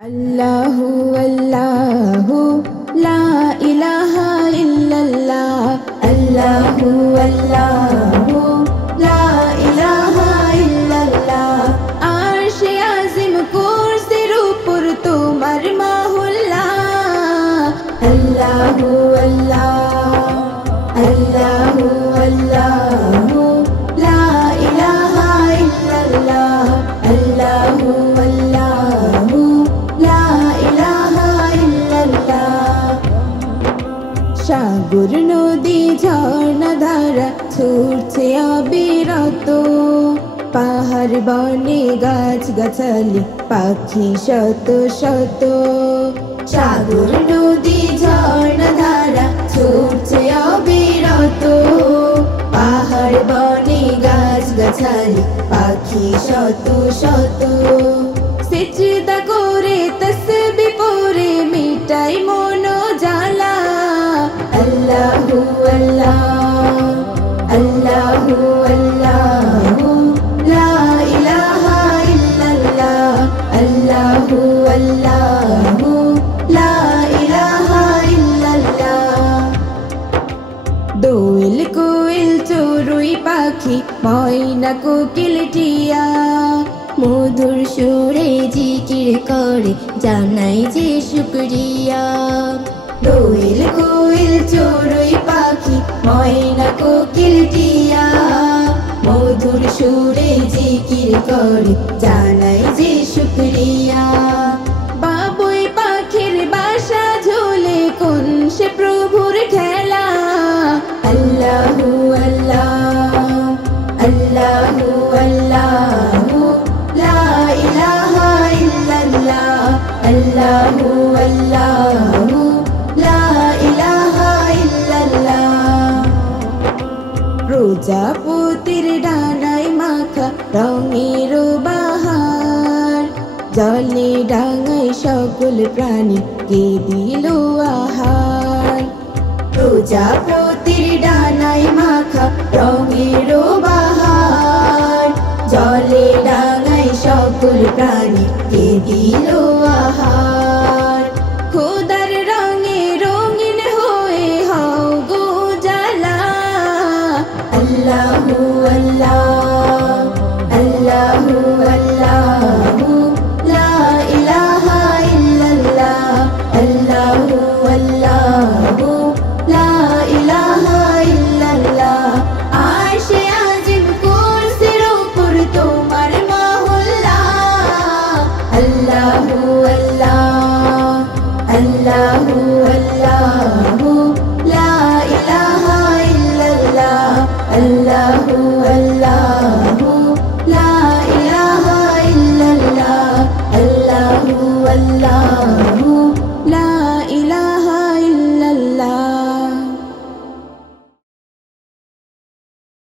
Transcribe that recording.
अल्लाहु अल्लाहु ला इलाहा इल्लल्लाह अल्लाहु अल्लाहु ला इलाहा इल्लल्लाह आर्शे आज़िम कुर्सिर ऊपर তোমার মাহুল্লা अल्लाहु अल्लाह अल्लाहु अल्लाहु ला इलाहा इल्लल्लाह अल्लाहु अल्लाहु ला इलाहा इल्लल्लाह সাগর নদী ঝর্ণা ধারা ছুটছে অবিরত পাহাড় বনে গাছ গাছালি পাখি শত শত সাগর নদী ঝর্ণা ধারা ছুটছে অবিরত পাহাড় বনে গাছ গাছালি পাখি শত শত সিজদা করে তসবিহ পড়ে মিটাই মন জ্বালা আল্লাহু আল্লাহ আল্লাহু আল্লাহু লা ইলাহা ইল্লাল্লাহ আল্লাহু আল্লাহু লা ইলাহা ইল্লাল্লাহ দোয়েল কোয়েল চড়ুই পাখি ময়না কোকিল টিয়া মধুর সুরে জিকির করে জানাই যে শুকরিয়া দোয়েল কোয়েল চড়ুই পাখি ময়না কোকিল টিয়া মধুর সুরে জিকির করে জানাই যে শুকরিয়া বাবুই পাখির বাসা ঝুলে কোন সে প্রভুর খেলা আল্লাহু আল্লাহ আল্লাহু আল্লাহু লা ইলাহা ইল্লাল্লাহ আল্লাহু আল্লাহু লা ইলাহা ইল্লাল্লাহ প্রজাপতির ডানায় মাখা রঙের বাহার জলে ডাঙায় সকল প্রাণী কে দিল আহার প্রজাপতির ডানায় মাখা রঙের বাহার জলে ডাঙায় সকল প্রাণী কে দিল